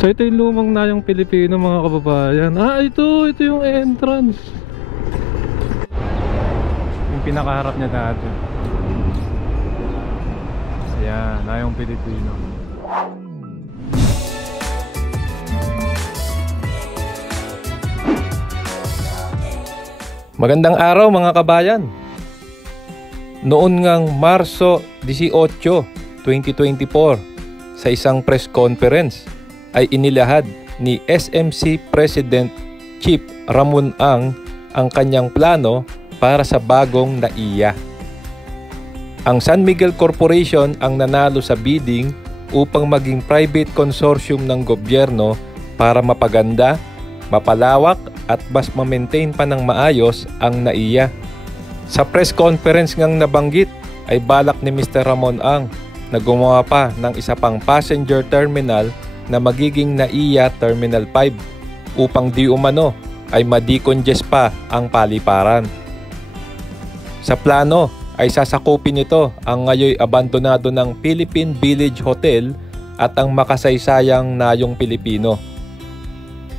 So ito yung lumang na yung Pilipino mga kababayan. Ito yung entrance. Yung pinakaharap niya dati. Ayan, na yung Pilipino. Magandang araw mga kabayan. Noon ngang Marso 18, 2024, sa isang press conference ay inilahad ni SMC President Chief Ramon Ang kanyang plano para sa bagong NAIA. Ang San Miguel Corporation ang nanalo sa bidding upang maging private consortium ng gobyerno para mapaganda, mapalawak at mas ma-maintain pa ng maayos ang NAIA. Sa press conference ngang nabanggit ay balak ni Mr. Ramon Ang na gumawa pa ng isa pang passenger terminal na magiging NAIA Terminal 5 upang di umano ay ma-decongest pa ang paliparan. Sa plano ay sasakupin nito ang ngayoy abandonado ng Philippine Village Hotel at ang makasaysayang Nayong Pilipino.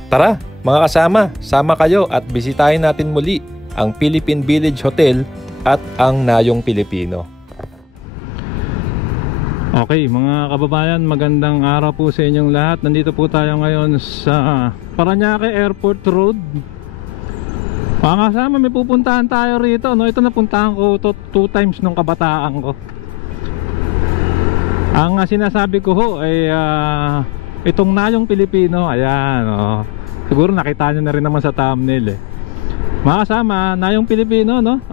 Tara mga kasama, sama kayo at bisitahin natin muli ang Philippine Village Hotel at ang Nayong Pilipino. Okay mga kababayan, magandang araw po sa inyong lahat. Nandito po tayo ngayon sa Parañaque Airport Road. Mga kasama, may pupuntahan tayo rito, no? Ito napuntahan ko 2 times nung kabataan ko. Ang sinasabi ko ho ay itong Nayong Pilipino. Ayan, oh. Siguro nakita nyo na rin naman sa thumbnail eh. Mga kasama, Nayong Pilipino, no?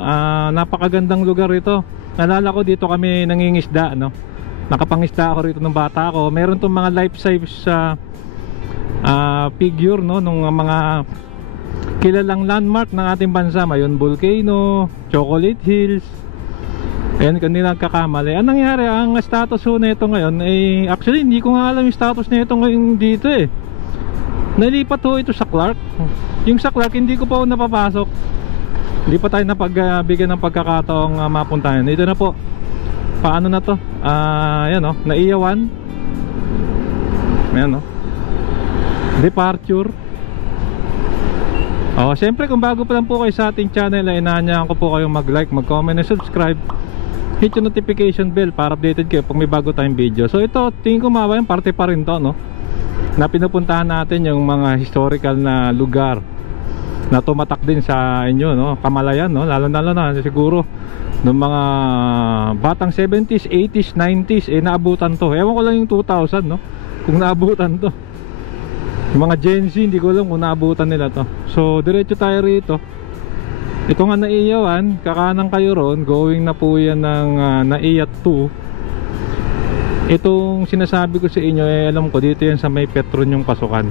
Napakagandang lugar ito. Nalala ko dito kami nangingisda, no? Nakapangisda ako rito ng bata ko. Meron tong mga life size figure, no? Nung mga kilalang landmark ng ating bansa. Mayon Volcano, Chocolate Hills. Ayan, kung hindi nagkakamali. Ang nangyari, ang status ho na ito ngayon ay, actually hindi ko nga alam yung status na ito ngayon dito eh. Nalipat ho ito sa Clark. Yung sa Clark hindi ko pa napapasok. Hindi pa tayo napagbigyan ng pagkakataong mapuntahan. Ito na po. Paano na to? Ayan o, NAIA 1. Ayan o, departure. Siyempre kung bago pa lang po kayo sa ating channel ay inaanyahan ko po kayong mag-like, mag-comment and subscribe. Hit yung notification bell para updated kayo pag may bago tayong video. So ito, tingin ko mabayan, parte pa rin to, no? Na pinupuntahan natin yung mga historical na lugar na tumatak din sa inyo, no? Kamalayan, no? Lalo na siguro ng mga batang 70s, 80s, 90s naabutan to. Ewan ko lang yung 2000, no? Kung naabutan to. Yung mga Gen Z, hindi ko alam kung naabutan nila to. So diretso tayo rito. Ito nga NAIA 1, kakanan kayo ron, going na po yan ng NAIA 2. Itong sinasabi ko sa inyo alam ko dito yan sa may Petron yung pasukan.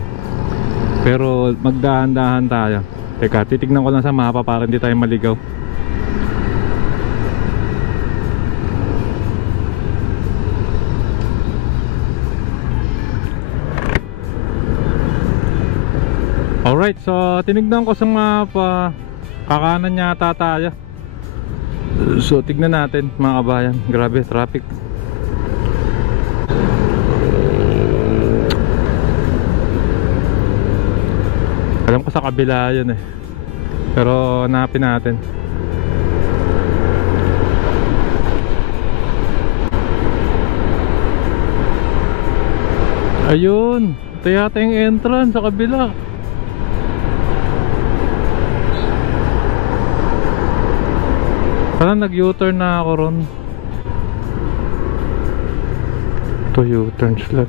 Pero magdahan-dahan tayo. Teka, titignan ko lang sa mapa para hindi tayo maligaw. Alright, so tinignan ko sa mapa, kakanan yata tayo. So tignan natin mga kabayan. Grabe traffic. Alam ko sa kabila yun eh. Pero hanapin natin. Ayun, ito yata yung entrance sa kabila. Parang nag-U-turn na ako ron. Ito U-turn slot.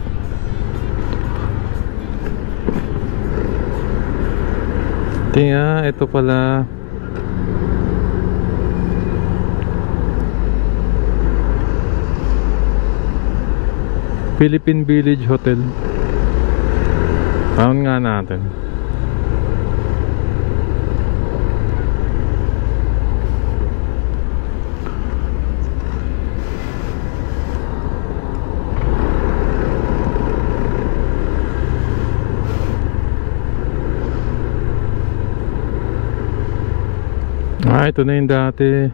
Tingnan, ito pala. Philippine Village Hotel. Taon nga natin. Ito na yung dati.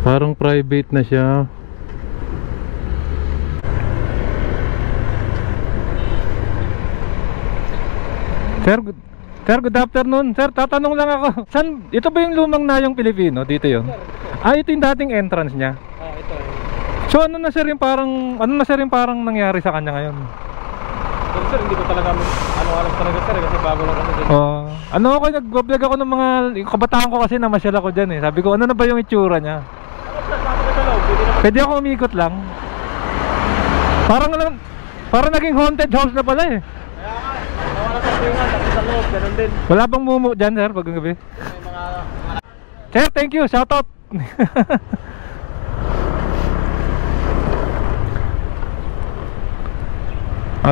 Parang private na siya. Sir, good afternoon. Sir, tatanong lang ako. Ito ba yung lumang Nayong Pilipino? Dito yun? Ito yung dating entrance niya. Ito eh. So ano na sir yung parang nangyari sa kanya ngayon? Sir, hindi ko talaga alam talaga sir kasi bago lang kami dito. Ako nag-vlog ako ng mga kabataan ko kasi namasyal ako dyan eh. Sabi ko, ano na ba yung itsura niya? Pwede ako umikot lang. Parang naging haunted house na pala eh. Kaya nga, nawala sa tingan, tapos sa loob, ganun din. Wala bang mumu dyan sir pag gabi? May mga... Sir, thank you, shoutout.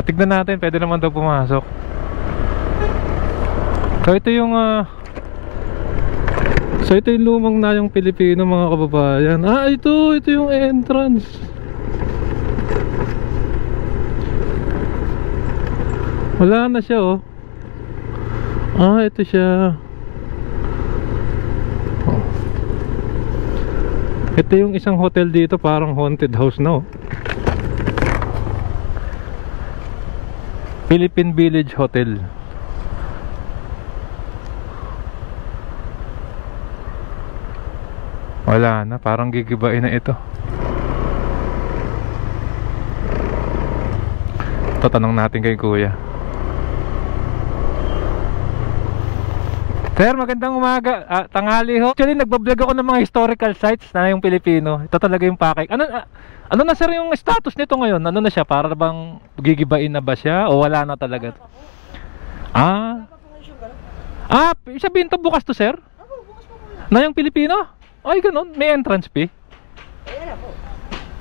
Tignan natin, pwede naman daw pumasok. So ito yung lumang Nayong Pilipino mga kababayan. Ito yung entrance. Wala na siya oh. Ito siya. Ito yung isang hotel dito, parang haunted house na oh. Philippine Village Hotel. Wala na, parang gigibain na ito. Tanong natin kay kuya. Sir, magandang umaga. Tanghali ho. Actually, nagbablog ako ng mga historical sites na yung Pilipino. Ito talaga yung pakay. Ano na sir yung status nito ngayon? Ano na siya? Para bang gigibain na ba siya? O wala na talaga? Sabihin to bukas to sir? Na yung Pilipino? Ay ganun, may entrance fee? Ayan na po.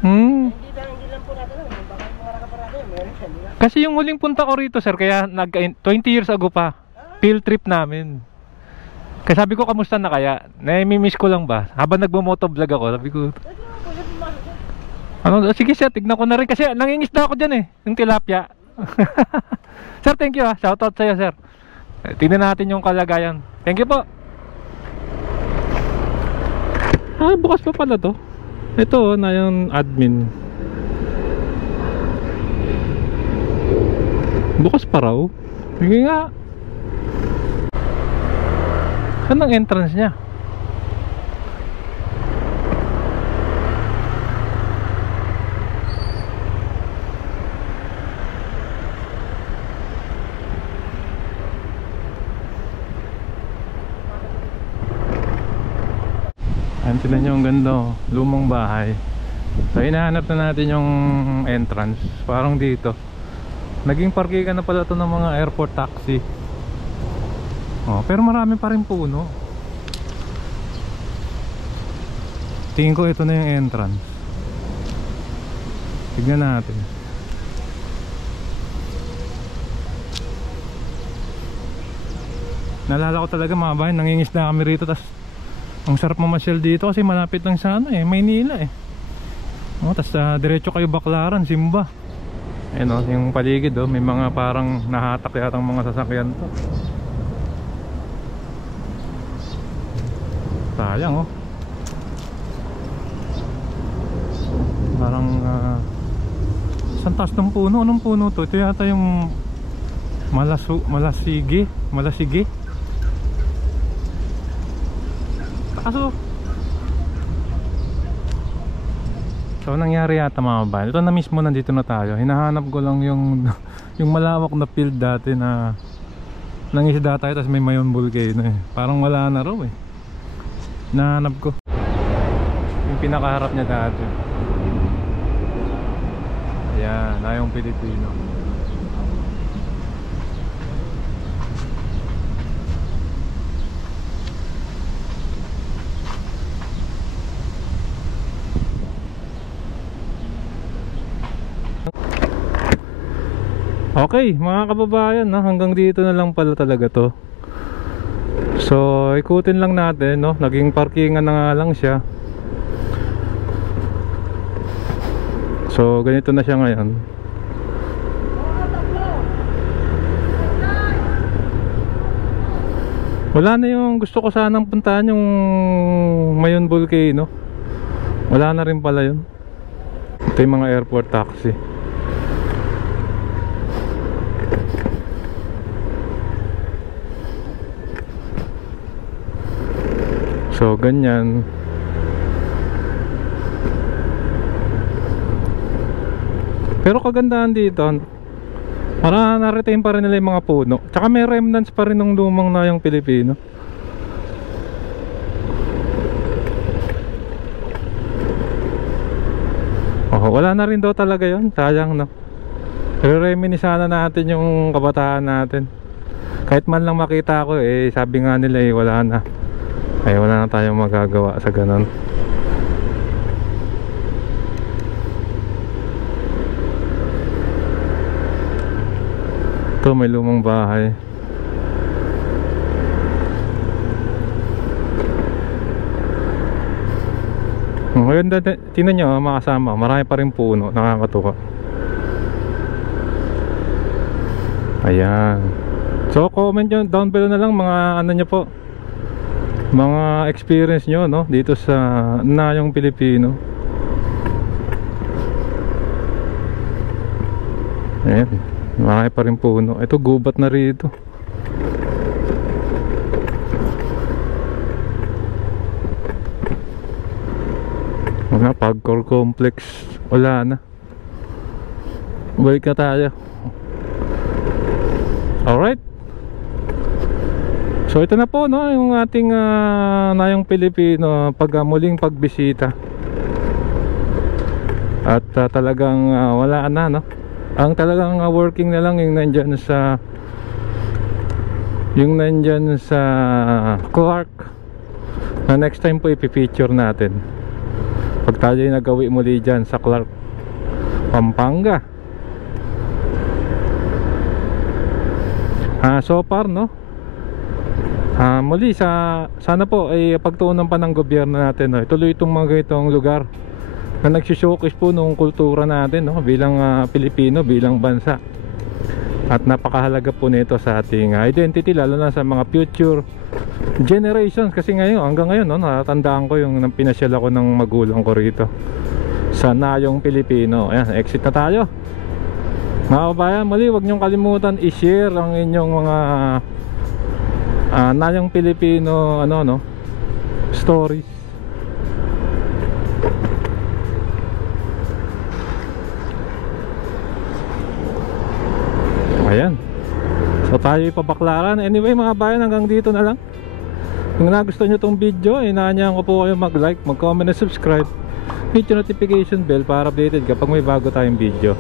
Hindi lang po natin lang. Baka yung mga nakaparada yun, meron siya, di ba? Kasi yung huling punta ko rito sir, kaya 20 years ago pa, field trip namin. Kaya sabi ko, kamusta na kaya? Nami-miss ko lang ba? Habang nagmo-motovlog ako, sabi ko, sige sir, tignan ko na rin kasi nangingisda ako dyan eh, yung tilapia. Sir, thank you shoutout sa'yo sir. Tignan natin yung kalagayan. Thank you po. Bukas pa pala to. Ito na yung admin. Bukas pa raw. Sige nga. Saan ang entrance niya? Ayan, sila nyo ang ganda oh. Lumang bahay. So hinahanap na natin yung entrance. Parang dito naging parkingan na pala to ng mga airport taxi. Pero marami pa rin puno. Tingin ko ito na yung entrance. Tignan natin. Naalala ko talaga mga bahay, nangingisda kami rito. Tas ang sarap mamasyal dito kasi malapit lang sa Maynila eh. Tas diretso kayo Baclaran, Simba. Ayun yung paligid may mga parang nahatak yatang mga sasakyan to. Sayang parang saan taas ng puno? Anong puno to? Ito yata yung Malasigi. So nangyari yata mga bayan. Ito na mismo, nandito na tayo. Hinahanap ko lang yung malawak na field dati na nangisda tayo, tapos may Mayon volcano eh. Parang wala na raw eh. Hinahanap ko yung pinakaharap niya dati. Ayan, Nayong Pilipino. Okay mga kababayan, hanggang dito na lang pala talaga to. So ikutin lang natin naging parkingan na nga lang siya. So ganito na siya ngayon. Wala na yung gusto ko sanang puntahan, yung Mayon volcano. Wala na rin pala yun. Ito yung mga airport taxi. So ganyan. Pero kagandahan dito, na-retain pa rin nila yung mga puno. Tsaka may remnants pa rin ng lumang nayong Pilipino. Oh, wala na rin daw talaga yun. Sayang, no? Re-reminisce sana natin yung kabataan natin. Kahit man lang makita ko, sabi nga nila wala na. Ay, wala na tayong magagawa sa ganun. Ito, may lumang bahay. Ngayon, tingnan nyo, mga kasama, marami pa rin puno, nakakatuwa. Ayan. So comment nyo down below na lang mga ano nyo po, mga experience nyo, no, dito sa Nayong Pilipino. Ayan, marami pa rin puno. Ito, gubat na rito. Wala, Pagcor Complex, wala na. Balik na tayo. Alright. So ito na po, no, yung ating Nayong Pilipino muling pagbisita. At talagang wala na, no. Ang talagang working na lang yung nandyan sa Clark, na next time po ipipicture natin pag tayo nagawi muli dyan sa Clark, Pampanga. So far, no, muli sana po ay pagtuunan pa ng gobyerno natin, no, ituloy itong mga itong lugar na nagsishowcase po ng kultura natin, no, bilang Pilipino, bilang bansa. At napakahalaga po nito sa ating identity, lalo na sa mga future generations. Kasi ngayon, hanggang ngayon, no, natatandaan ko yung pinasyal ako ng magulang ko rito sa Nayong Pilipino. Ayan, exit na tayo. Mga kabayan, muli huwag nyong kalimutan i-share ang inyong mga Nayong Pilipino stories. Ayan. So tayo ipabaklaran. Anyway mga bayan, hanggang dito na lang. Kung nagustuhan nyo itong video, inaanyahan ko po kayo mag-like, mag-comment, and subscribe. Hit yung notification bell para updated kapag may bago tayong video.